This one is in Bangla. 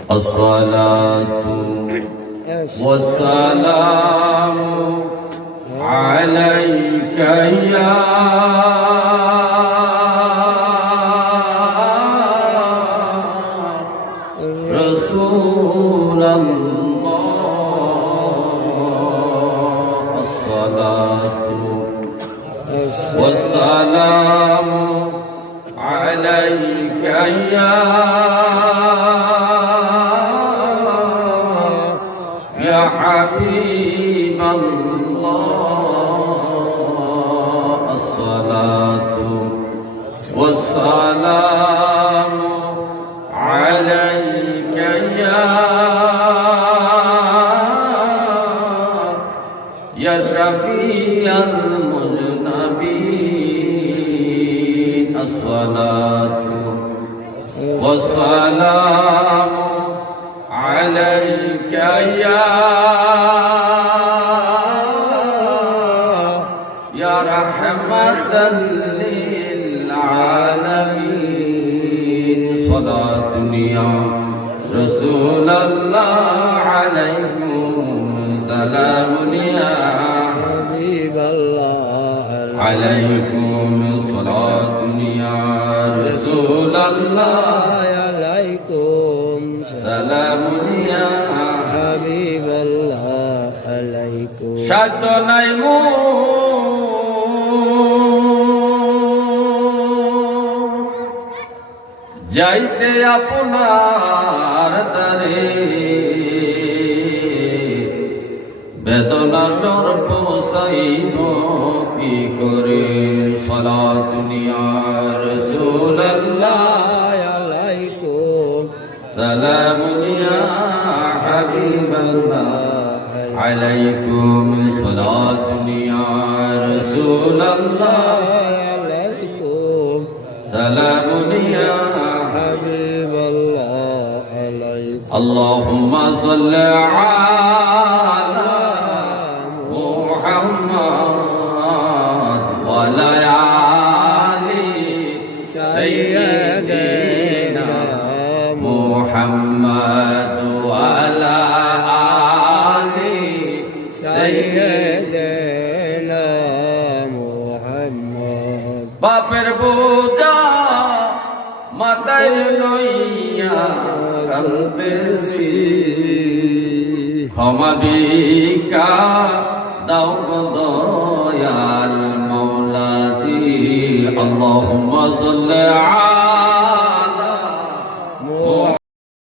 الصلاة والسلام عليك يا رسول الله. الصلاة والسلام عليك يا حبيب الله. الصلاة والسلام عليك يا شفيع المذنبين. الصلاة والسلام عليك يا رحمة للعالمين. صلاة يا رسول الله عليكم سلام يا حبيب الله عليكم صلاة يا رسول الله عليكم سلام يا حبيب الله عليكم সাধ্য নাই যাইতে আপনার দ্বারে, বেদনা সর্ব সাইব কি করে। সালাতুন ইয়া রাসূলুল্লাহ عليكم সালামুন ইয়া হাবিবাল্লাহ আলাইকুম। সালাতুন ইয়া রাসূলুল্লাহ عليكم সালামুন ইয়া حبيب الله عليكم. اللهم صل على محمد وعلى آل سيدنا محمد وعلى آل سيدنا محمد. বাপের বোঝা মাথায় লইয়া কাঁদতেছি, ক্ষমা ভিক্ষা দাও গো দয়াল মওলাজি। আল্লাহুম্মা সাল্লি